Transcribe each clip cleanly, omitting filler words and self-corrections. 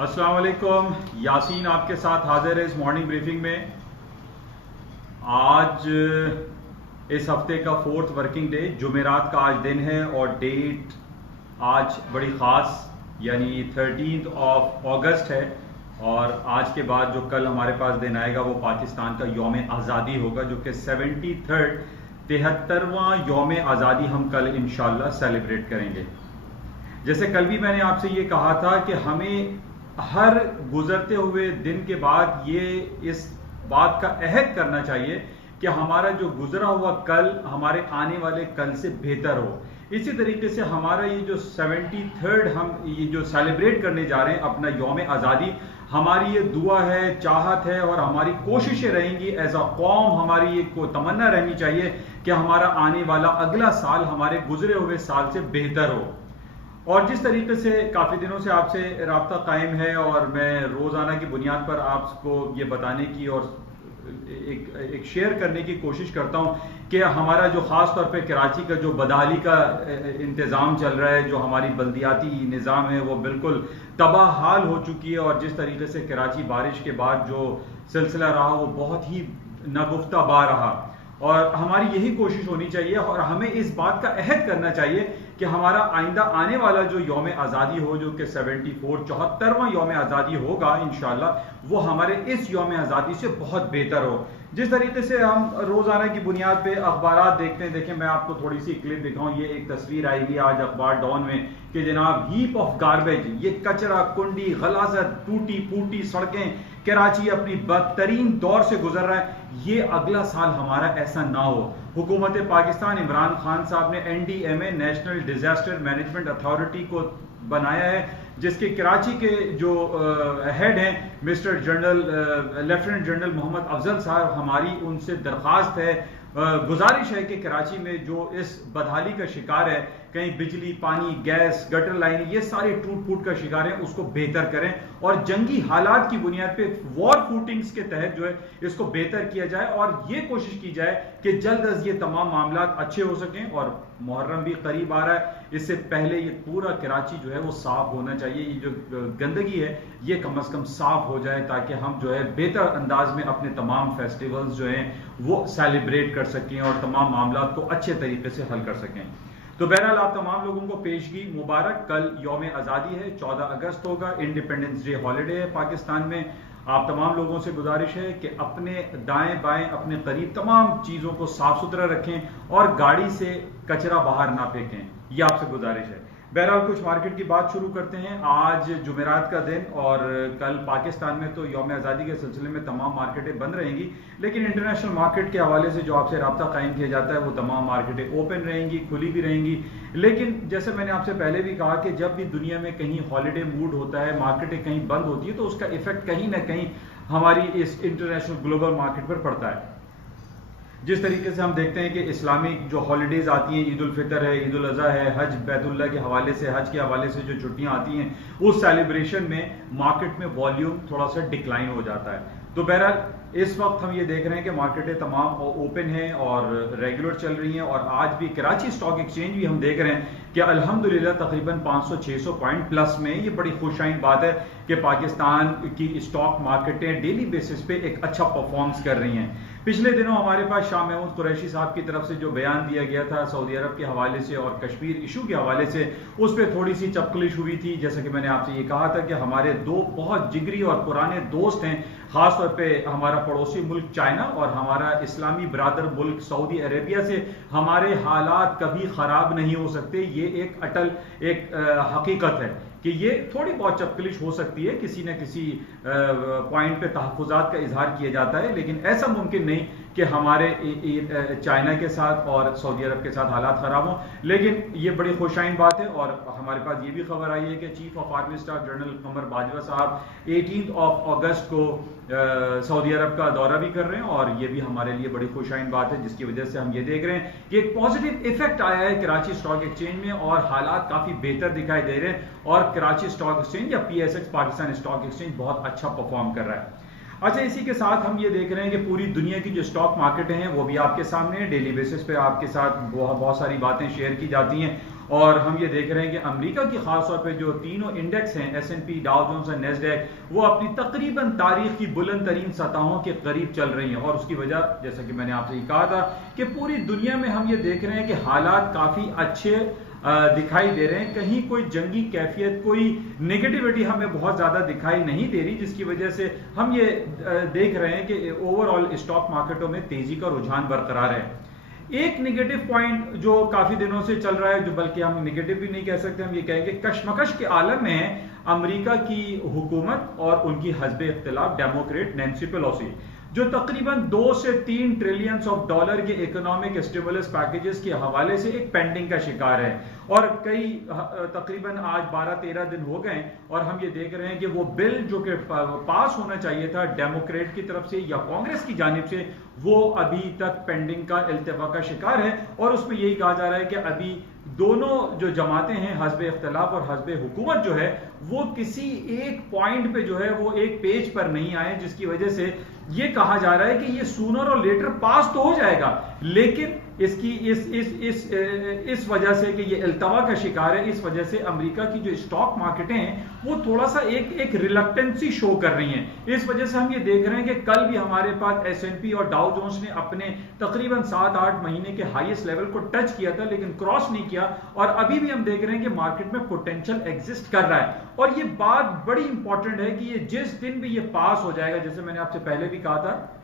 अस्सलाम वालेकुम। यासीन आपके साथ हाजिर है इस मॉर्निंग ब्रीफिंग में। आज इस हफ्ते का 4th वर्किंग डे, जुमेरात का आज दिन है और डेट आज बड़ी ख़ास यानी 13 अगस्त है। और आज के बाद जो कल हमारे पास दिन आएगा वो पाकिस्तान का यौम आज़ादी होगा, जो कि 73वां यौम आज़ादी हम कल इंशाल्लाह सेलिब्रेट करेंगे। जैसे कल भी मैंने आपसे ये कहा था कि हमें हर गुजरते हुए दिन के बाद ये इस बात का अहद करना चाहिए कि हमारा जो गुजरा हुआ कल हमारे आने वाले कल से बेहतर हो। इसी तरीके से हमारा ये जो 73rd हम ये जो सेलिब्रेट करने जा रहे हैं अपना यौम आज़ादी, हमारी ये दुआ है, चाहत है और हमारी कोशिशें रहेंगी एज अ कौम। हमारी ये को तमन्ना रहनी चाहिए कि हमारा आने वाला अगला साल हमारे गुजरे हुए साल से बेहतर हो। और जिस तरीके से काफ़ी दिनों से आपसे राब्ता कायम है और मैं रोज़ाना की बुनियाद पर आपको ये बताने की और एक शेयर करने की कोशिश करता हूँ कि हमारा जो ख़ास तौर पे कराची का जो बदहाली का इंतज़ाम चल रहा है, जो हमारी बल्दियाती निज़ाम है वो बिल्कुल तबाह हाल हो चुकी है। और जिस तरीके से कराची बारिश के बाद जो सिलसिला रहा वो बहुत ही नागुफ्ता बा रहा। और हमारी यही कोशिश होनी चाहिए और हमें इस बात का अहद करना चाहिए कि हमारा आइंदा आने वाला जो यौम आज़ादी हो, जो कि 74वां यौम आज़ादी होगा इंशाल्लाह, वो हमारे इस यौम आज़ादी से बहुत बेहतर हो। जिस तरीके से हम रोज़ाना की बुनियाद पे अखबारात देखते हैं, देखें मैं आपको थोड़ी सी क्लिप दिखाऊं। ये एक तस्वीर आएगी आज अखबार डॉन में कि जनाब हीप ऑफ गार्बेज, ये कचरा, कुंडी, गलाजत, टूटी फूटी सड़कें, कराची अपनी बदतरीन दौर से गुजर रहा है। ये अगला साल हमारा ऐसा ना हो। हुकूमत पाकिस्तान इमरान खान साहब ने NDMA national disaster management authority को बनाया है, जिसके कराची के जो हेड हैं mister general lieutenant general Mohammad Afzal साहब, हमारी उनसे दरख्वास्त है, गुजारिश है कि कराची में जो इस बदहाली का शिकार है, कहीं बिजली, पानी, गैस, गटर लाइन, ये सारे टूट फूट का शिकार है, उसको बेहतर करें और जंगी हालात की बुनियाद पे वॉर फूटिंग्स के तहत जो है इसको बेहतर किया जाए और ये कोशिश की जाए कि जल्द अज ये तमाम मामला अच्छे हो सकें। और मुहर्रम भी करीब आ रहा है, इससे पहले ये पूरा कराची जो है वो साफ होना चाहिए। ये जो गंदगी है ये कम से कम साफ हो जाए ताकि हम जो है बेहतर अंदाज में अपने तमाम फेस्टिवल्स जो हैं वो सेलिब्रेट कर सकें और तमाम मामला को अच्छे तरीके से हल कर सकें। तो बहरहाल आप तमाम लोगों को पेशगी मुबारक। कल यौम आज़ादी है, 14 अगस्त होगा, इंडिपेंडेंस डे हॉलीडे है पाकिस्तान में। आप तमाम लोगों से गुजारिश है कि अपने दाएं बाएं अपने करीब तमाम चीज़ों को साफ सुथरा रखें और गाड़ी से कचरा बाहर ना फेंकें, ये आपसे गुजारिश है। बहरहाल कुछ मार्केट की बात शुरू करते हैं। आज जुमेरात का दिन और कल पाकिस्तान में तो यौम आज़ादी के सिलसिले में तमाम मार्केटें बंद रहेंगी, लेकिन इंटरनेशनल मार्केट के हवाले से जो आपसे रब्ता कायम किया जाता है वो तमाम मार्केटें ओपन रहेंगी, खुली भी रहेंगी। लेकिन जैसे मैंने आपसे पहले भी कहा कि जब भी दुनिया में कहीं हॉलीडे मूड होता है, मार्केटें कहीं बंद होती है, तो उसका इफेक्ट कहीं ना कहीं हमारी इस इंटरनेशनल ग्लोबल मार्केट पर पड़ता है। जिस तरीके से हम देखते हैं कि इस्लामिक जो हॉलीडेज आती हैं, ईद उल फितर है, ईद उल अज़हा है, हज बैतुल्लाह के हवाले से, हज के हवाले से जो छुट्टियां आती हैं, उस सेलिब्रेशन में मार्केट में वॉल्यूम थोड़ा सा डिक्लाइन हो जाता है। तो बहरहाल इस वक्त हम ये देख रहे हैं कि मार्केटें तमाम ओपन हैं और रेगुलर चल रही हैं। और आज भी कराची स्टॉक एक्सचेंज भी हम देख रहे हैं कि अल्हम्दुलिल्लाह तकरीबन 500-600 पॉइंट प्लस में। ये बड़ी खुशाइन बात है कि पाकिस्तान की स्टॉक मार्केटें डेली बेसिस पे एक अच्छा परफॉर्मेंस कर रही हैं। पिछले दिनों हमारे पास शाह महमूद कुरैशी साहब की तरफ से जो बयान दिया गया था सऊदी अरब के हवाले से और कश्मीर इशू के हवाले से, उस पर थोड़ी सी चपकलिश हुई थी। जैसा कि मैंने आपसे ये कहा था कि हमारे दो बहुत जिगरी और पुराने दोस्त हैं, खासतौर पे हमारा पड़ोसी मुल्क चाइना और हमारा इस्लामी ब्रादर मुल्क सऊदी अरेबिया से हमारे हालात कभी खराब नहीं हो सकते। ये एक अटल एक हकीकत है कि ये थोड़ी बहुत चपकलिश हो सकती है, किसी न किसी पॉइंट पे तहफ़्फ़ुज़ात का इजहार किया जाता है, लेकिन ऐसा मुमकिन नहीं कि हमारे चाइना के साथ और सऊदी अरब के साथ हालात ख़राब हों। लेकिन ये बड़ी खुशाइन बात है। और हमारे पास ये भी खबर आई है कि chief of army staff general Qamar Bajwa साहब 18 अगस्त को सऊदी अरब का दौरा भी कर रहे हैं और ये भी हमारे लिए बड़ी खुशाइन बात है, जिसकी वजह से हम ये देख रहे हैं कि एक पॉजिटिव इफेक्ट आया है कराची स्टॉक एक्सचेंज में और हालात काफ़ी बेहतर दिखाई दे रहे हैं और कराची स्टॉक एक्सचेंज या PSX पाकिस्तान स्टॉक एक्सचेंज बहुत अच्छा परफॉर्म कर रहा है। अच्छा, इसी के साथ हम ये देख रहे हैं कि पूरी दुनिया की जो स्टॉक मार्केटें हैं वो भी आपके सामने डेली बेसिस पे आपके साथ बहुत सारी बातें शेयर की जाती हैं और हम ये देख रहे हैं कि अमेरिका की खासतौर पे जो तीनों इंडेक्स हैं, S&P, डाउ जोन्स और नेस्डैक, वो अपनी तकरीबन तारीख की बुलंद तरीन सतहों के करीब चल रही हैं। और उसकी वजह, जैसा कि मैंने आपसे कहा था, कि पूरी दुनिया में हम ये देख रहे हैं कि हालात काफी अच्छे दिखाई दे रहे हैं। कहीं कोई जंगी कैफियत, कोई नेगेटिविटी हमें बहुत ज्यादा दिखाई नहीं दे रही, जिसकी वजह से हम ये देख रहे हैं कि ओवरऑल स्टॉक मार्केटों में तेजी का रुझान बरकरार है। एक नेगेटिव पॉइंट जो काफी दिनों से चल रहा है, जो बल्कि हम नेगेटिव भी नहीं कह सकते, हम ये कहेंगे कशमकश के आलम में अमेरिका की हुकूमत और उनकी हस्ब इख्तिलाफ डेमोक्रेट नैन्सी पेलोसी, जो तकरीबन 2 से 3 ट्रिलियन ऑफ डॉलर के इकोनॉमिक स्टिमुलस पैकेजेस के हवाले से एक पेंडिंग का शिकार है। और कई तकरीबन आज 12-13 दिन हो गए और हम ये देख रहे हैं कि वो बिल जो कि पास होना चाहिए था डेमोक्रेट की तरफ से या कांग्रेस की जानिब से, वो अभी तक पेंडिंग का इल्तिफा का शिकार है। और उसमें यही कहा जा रहा है कि अभी दोनों जो जमातें हैं, हस्ब इख्तिलाफ और हस्ब हुकूमत जो है, वो किसी एक पॉइंट पे जो है वो एक पेज पर नहीं आए, जिसकी वजह से ये कहा जा रहा है कि ये सूनर और लेटर पास तो हो जाएगा, लेकिन इसकी इस वजह से कि ये इल्तवा का शिकार है, इस वजह से अमेरिका की जो स्टॉक मार्केटें हैं वो थोड़ा सा एक रिलक्टेंसी शो कर रही हैं। इस वजह से हम ये देख रहे हैं कि कल भी हमारे पास S&P और डाउ जोन्स ने अपने तकरीबन 7-8 महीने के हाईएस्ट लेवल को टच किया था, लेकिन क्रॉस नहीं किया। और अभी भी हम देख रहे हैं कि मार्केट में पोटेंशियल एग्जिस्ट कर रहा है। और ये बात बड़ी इंपॉर्टेंट है कि ये जिस दिन भी ये पास हो जाएगा, जैसे मैंने आपसे पहले भी कहा था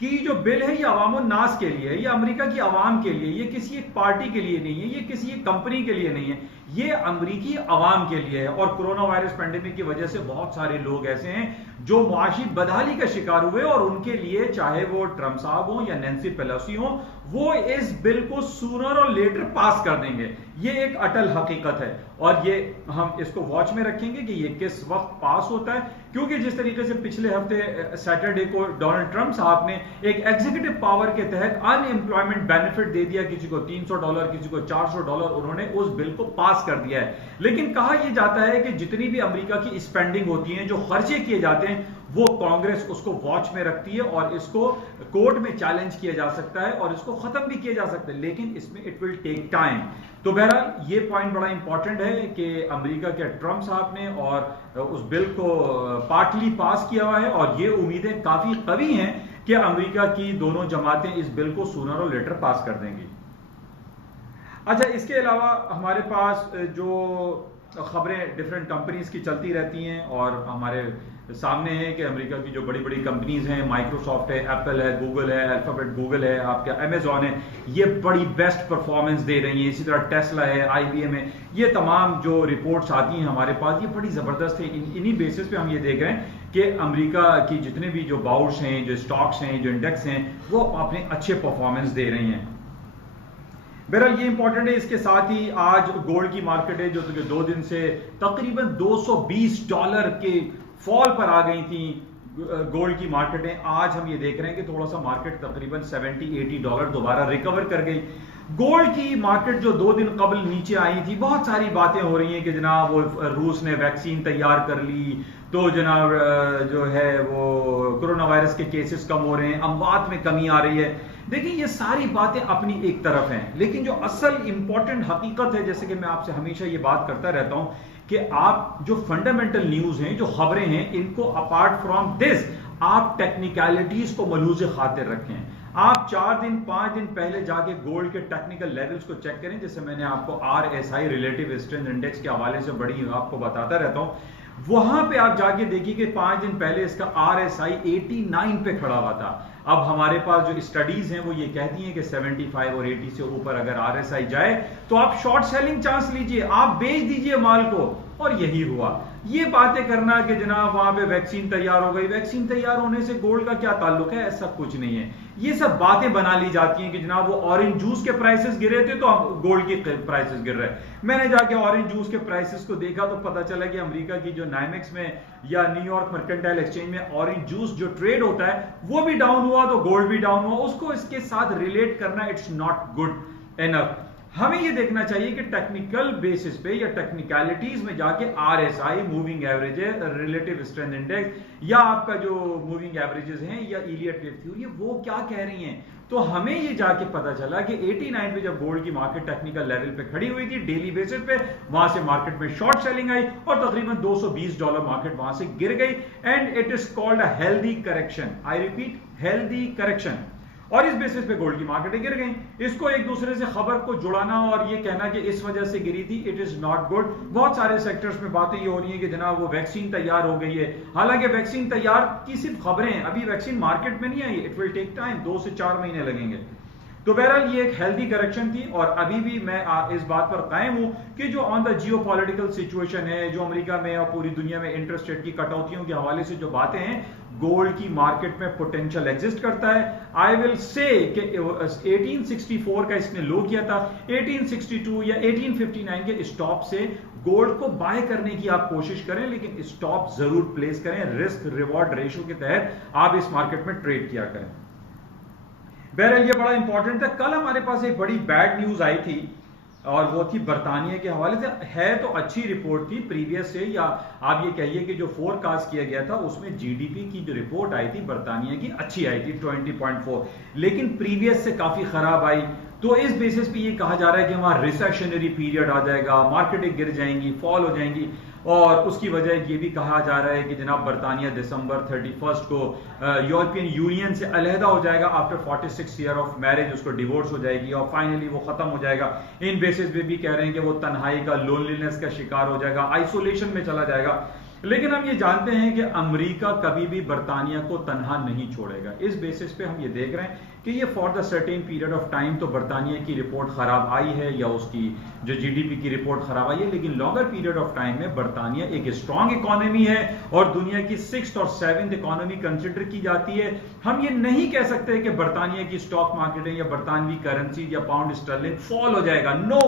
कि जो बिल है ये अवामो नास के लिए है, ये अमेरिका की आवाम के लिए, ये किसी एक पार्टी के लिए नहीं है, ये किसी एक कंपनी के लिए नहीं है, ये अमेरिकी आवाम के लिए है। और कोरोना वायरस पेंडेमिक की वजह से बहुत सारे लोग ऐसे हैं जो मुआशी बदहाली का शिकार हुए, और उनके लिए चाहे वो ट्रंप साहब हो या नैन्सी पेलोसी हो, वो इस बिल को सूनर और लेटर पास कर देंगे। ये एक अटल हकीकत है और ये हम इसको वॉच में रखेंगे कि ये किस वक्त पास होता है, क्योंकि जिस तरीके से पिछले हफ्ते सैटरडे को डोनाल्ड ट्रंप साहब ने एक एग्जीक्यूटिव पावर के तहत अनएम्प्लॉयमेंट बेनिफिट दे दिया, किसी को $300, किसी को $400, उन्होंने उस बिल को पास कर दिया है। लेकिन कहा यह जाता है कि जितनी भी अमेरिका की स्पेंडिंग होती है, जो खर्चे किए जाते हैं, वो कांग्रेस उसको वॉच में रखती है और इसको कोर्ट में चैलेंज किया जा सकता है और इसको खत्म भी किया जा सकता है, लेकिन इसमें इट विल टेक टाइम। तो बहरहाल ये पॉइंट बड़ा इंपॉर्टेंट है कि अमेरिका के ट्रंप साहब ने और उस बिल को पार्टली पास किया हुआ है और ये उम्मीदें काफी कवी हैं कि अमेरिका की दोनों जमातें इस बिल को सूनर और लेटर पास कर देंगी। अच्छा, इसके अलावा हमारे पास जो खबरें डिफरेंट कंपनीज की चलती रहती हैं और हमारे सामने है कि अमेरिका की जो बड़ी बड़ी कंपनीज हैं, माइक्रोसॉफ्ट है, एप्पल है, गूगल है, अल्फाबेट गूगल है, आपका अमेजॉन है, ये बड़ी बेस्ट परफॉर्मेंस दे रही हैं। इसी तरह टेस्ला है, IBM है, ये तमाम जो रिपोर्ट्स आती हैं हमारे पास, ये बड़ी जबरदस्त है। इन्हीं बेसिस पे हम ये देख रहे हैं कि अमेरिका की जितने भी जो बाउर्स हैं, जो स्टॉक्स हैं, जो इंडेक्स हैं, वो अपने अच्छे परफॉर्मेंस दे रही हैं। बहरहाल ये इंपॉर्टेंट है। इसके साथ ही आज गोल्ड की मार्केट है जो 2 दिन से तकरीबन $220 के फॉल पर आ गई थी गोल्ड की मार्केटें। आज हम ये देख रहे हैं कि थोड़ा सा मार्केट तकरीबन $70-80 दोबारा रिकवर कर गई। गोल्ड की मार्केट जो 2 दिन कबल नीचे आई थी, बहुत सारी बातें हो रही हैं कि जनाब वो रूस ने वैक्सीन तैयार कर ली, तो जनाब जो है वो कोरोना वायरस के केसेस कम हो रहे हैं, अमवात में कमी आ रही है। देखिए, ये सारी बातें अपनी एक तरफ हैं, लेकिन जो असल इंपॉर्टेंट हकीकत है, जैसे कि मैं आपसे हमेशा ये बात करता रहता हूं कि आप जो फंडामेंटल न्यूज हैं, जो खबरें हैं, इनको अपार्ट फ्रॉम दिस आप टेक्निकलिटीज को मलूज़ खातिर रखें। आप 4 दिन 5 दिन पहले जाके गोल्ड के टेक्निकल लेवल्स को चेक करें, जैसे मैंने आपको RSI रिलेटिव स्ट्रेंथ इंडेक्स के हवाले से बड़ी आपको बताता रहता हूं। वहां पे आप जाके देखिए कि 5 दिन पहले इसका RSI 89 पे खड़ा हुआ था। अब हमारे पास जो स्टडीज हैं वो ये कहती हैं कि 75 और 80 से ऊपर अगर RSI जाए तो आप शॉर्ट सेलिंग चांस लीजिए, आप बेच दीजिए माल को, और यही हुआ। ये बातें करना कि जनाब वहां पे वैक्सीन तैयार हो गई, वैक्सीन तैयार होने से गोल्ड का क्या ताल्लुक है, ऐसा कुछ नहीं है। ये सब बातें बना ली जाती हैं कि जनाब वो ऑरेंज जूस के प्राइसेस गिरे थे तो गोल्ड के प्राइसेस गिर रहे हैं। मैंने जाके ऑरेंज जूस के प्राइसेस को देखा तो पता चला कि अमेरिका की जो नाइमेक्स में या न्यूयॉर्क मर्केंटाइल एक्सचेंज में ऑरेंज जूस जो ट्रेड होता है वो भी डाउन हुआ, तो गोल्ड भी डाउन हुआ। उसको इसके साथ रिलेट करना इट्स नॉट गुड एनफ। हमें ये देखना चाहिए कि टेक्निकल बेसिस पे या टेक्निकलिटीज में जाके RSI moving averages, relative strength index, या आपका जो मूविंग एवरेजेस हैं या इलियट वेव थ्योरी, वो क्या कह रही हैं। तो हमें ये जाके पता चला कि 89 पे जब गोल्ड की मार्केट टेक्निकल लेवल पे खड़ी हुई थी डेली बेसिस पे, वहां से मार्केट में शॉर्ट सेलिंग आई और तकरीबन $220 मार्केट वहां से गिर गई, and it is called a healthy correction. I repeat, healthy correction. और इस बेसिस पे गोल्ड की मार्केटें गिर गई। इसको एक दूसरे से खबर को जुड़ाना और ये कहना कि इस वजह से गिरी थी, इट इज नॉट गुड। बहुत सारे सेक्टर्स में बातें ये हो रही है कि जनाब वो वैक्सीन तैयार हो गई है, हालांकि वैक्सीन तैयार की सिर्फ खबरें हैं, अभी वैक्सीन मार्केट में नहीं आई, इट विल टेक टाइम, 2 से 4 महीने लगेंगे। तो बहरहाल ये एक हेल्दी करेक्शन थी और अभी भी मैं इस बात पर कायम हूं कि जो on the Jio political situation है, जो अमेरिका में और पूरी दुनिया में इंटरेस्ट रेट की कटौतियों के हवाले से जो बातें हैं, गोल्ड की मार्केट में पोटेंशियल एग्जिस्ट करता है। आई विल से कि 1864 का इसने लो किया था, 1862 या 1859 के स्टॉप से गोल्ड को बाय करने की आप कोशिश करें, लेकिन स्टॉप जरूर प्लेस करें, रिस्क रिवॉर्ड रेशियो के तहत आप इस मार्केट में ट्रेड किया करें। बहरहाल ये बड़ा इंपॉर्टेंट था। कल हमारे पास एक बड़ी बैड न्यूज आई थी और वो थी बरतानिया के हवाले से। है तो अच्छी रिपोर्ट थी प्रीवियस से, या आप ये कहिए कि जो फोरकास्ट किया गया था उसमें जीडीपी की जो रिपोर्ट आई थी बरतानिया की अच्छी आई थी 20.4, लेकिन प्रीवियस से काफी खराब आई। तो इस बेसिस पे ये कहा जा रहा है कि वहां रिसेशनरी पीरियड आ जाएगा, मार्केटें गिर जाएंगी, फॉल हो जाएंगी, और उसकी वजह ये भी कहा जा रहा है कि जनाब बरतानिया दिसंबर 31 को यूरोपियन यूनियन से अलहदा हो जाएगा। आफ्टर 46 ईयर ऑफ मैरिज उसको डिवोर्स हो जाएगी और फाइनली वो खत्म हो जाएगा। इन बेसिस पे भी कह रहे हैं कि वो तन्हाई का, लोनलीनेस का शिकार हो जाएगा, आइसोलेशन में चला जाएगा। लेकिन हम ये जानते हैं कि अमेरिका कभी भी बरतानिया को तन्हा नहीं छोड़ेगा। इस बेसिस पे हम ये देख रहे हैं कि ये for the certain period of time तो बरतानिया की रिपोर्ट खराब आई है या उसकी जो जीडीपी की रिपोर्ट खराब आई है, लेकिन लॉन्गर पीरियड ऑफ टाइम में बरतानिया एक स्ट्रांग इकोनॉमी है और दुनिया की 6th और 7th इकोनॉमी कंसिडर की जाती है। हम ये नहीं कह सकते कि बरतानिया की स्टॉक मार्केट या बरतानवी करेंसी या पाउंड स्टर्लिंग फॉल हो जाएगा। नो,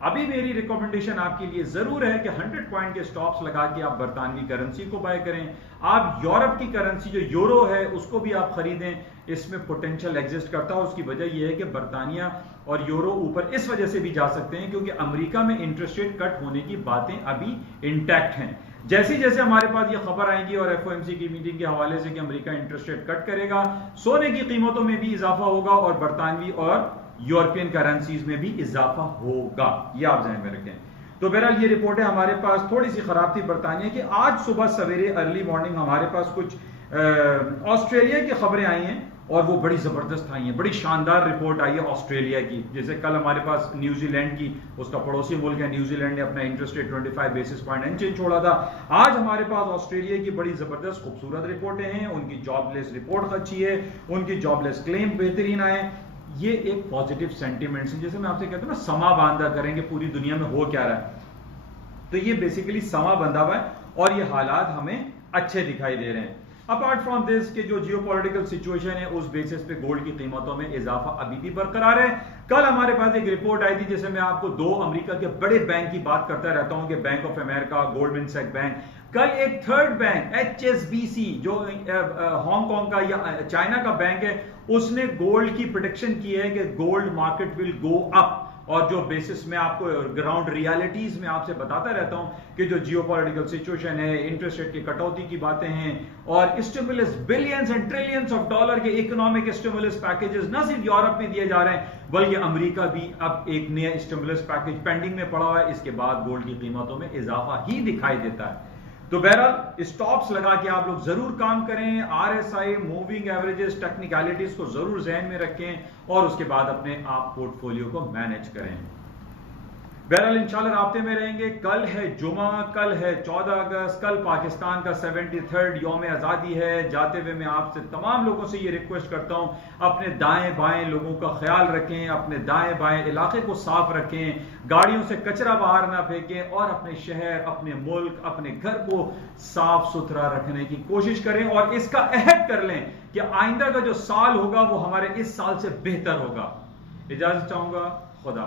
अभी मेरी रिकमेंडेशन आपके लिए जरूर है कि 100 पॉइंट के स्टॉप्स लगा के आप बरतानवी करेंसी को बाय करें। आप यूरोप की करेंसी जो यूरो है उसको भी आप खरीदें, इसमें पोटेंशियल एग्जिस्ट करता है। उसकी वजह यह है कि बरतानिया और यूरो ऊपर इस वजह से भी जा सकते हैं क्योंकि अमेरिका में इंटरेस्ट रेट कट होने की बातें अभी इंटैक्ट हैं। जैसे जैसे हमारे पास ये खबर आएंगी और एफओएमसी की मीटिंग के हवाले से कि अमेरिका इंटरेस्ट रेट कट करेगा, सोने की कीमतों में भी इजाफा होगा और बरतानवी और यूरोपियन करेंसीज में भी इजाफा होगा, ये आप ध्यान में रखें। तो बहरहाल ये रिपोर्ट है हमारे पास थोड़ी सी खराब थी बरतानिया की। आज सुबह सवेरे अर्ली मॉर्निंग हमारे पास कुछ ऑस्ट्रेलिया की खबरें आई हैं और वो बड़ी जबरदस्त आई हैं, बड़ी शानदार रिपोर्ट आई है ऑस्ट्रेलिया की। जैसे कल हमारे पास न्यूजीलैंड की, उसका पड़ोसी मुल्क है न्यूजीलैंड, ने अपना interest rate 25 basis point unchanged छोड़ा था। आज हमारे पास ऑस्ट्रेलिया की बड़ी जबरदस्त खूबसूरत रिपोर्टें हैं। उनकी जॉबलेस रिपोर्ट अच्छी है, उनकी जॉबलेस क्लेम बेहतरीन आए। ये एक पॉजिटिव सेंटीमेंट्स है, जैसे मैं आपसे कहता हूं ना समा बांधा करेंगे पूरी दुनिया में हो क्या रहा है, तो ये बेसिकली समा बंधा हुआ है और ये हालात हमें अच्छे दिखाई दे रहे हैं। अपार्ट फ्रॉम दिस के जो जियोपॉलिटिकल सिचुएशन है उस बेसिस पे गोल्ड की कीमतों में इजाफा अभी भी बरकरार है। कल हमारे पास एक रिपोर्ट आई थी जिसमें मैं आपको 2 अमेरिका के बड़े बैंक की बात करता रहता हूं कि बैंक ऑफ अमेरिका, गोल्डमैन सैक्स बैंक। कल एक थर्ड बैंक HSBC जो हांगकांग का या चाइना का बैंक है, उसने गोल्ड की प्रेडिक्शन की है कि gold market will go up. और जो बेसिस में आपको ग्राउंड रियलिटीज में आपसे बताता रहता हूं कि जो जियोपॉलिटिकल सिचुएशन है, इंटरेस्ट रेट की कटौती की बातें हैं और stimulus billions and trillions of dollar के इकोनॉमिक स्टिमुलस पैकेजेस न सिर्फ यूरोप में दिए जा रहे हैं बल्कि अमेरिका भी अब एक नया स्टिमुलस पैकेज पेंडिंग में पड़ा हुआ है। इसके बाद गोल्ड की कीमतों में इजाफा ही दिखाई देता है। तो बहरहाल स्टॉप्स लगा के आप लोग जरूर काम करें, आरएसआई, मूविंग एवरेजेस, टेक्निकलिटीज को जरूर ज़हन में रखें और उसके बाद अपने आप पोर्टफोलियो को मैनेज करें। बहरहाल इंशाल्लाह राब्ते में रहेंगे। कल है जुमा, कल है 14 अगस्त, कल पाकिस्तान का 73rd यौम आज़ादी है। जाते हुए मैं आपसे तमाम लोगों से ये रिक्वेस्ट करता हूं, अपने दाएं बाएं लोगों का ख्याल रखें, अपने दाएं बाएं इलाके को साफ रखें, गाड़ियों से कचरा बाहर ना फेंकें और अपने शहर, अपने मुल्क, अपने घर को साफ सुथरा रखने की कोशिश करें और इसका अहद कर लें कि आइंदा का जो साल होगा वो हमारे इस साल से बेहतर होगा। इजाजत चाहूंगा, खुदा।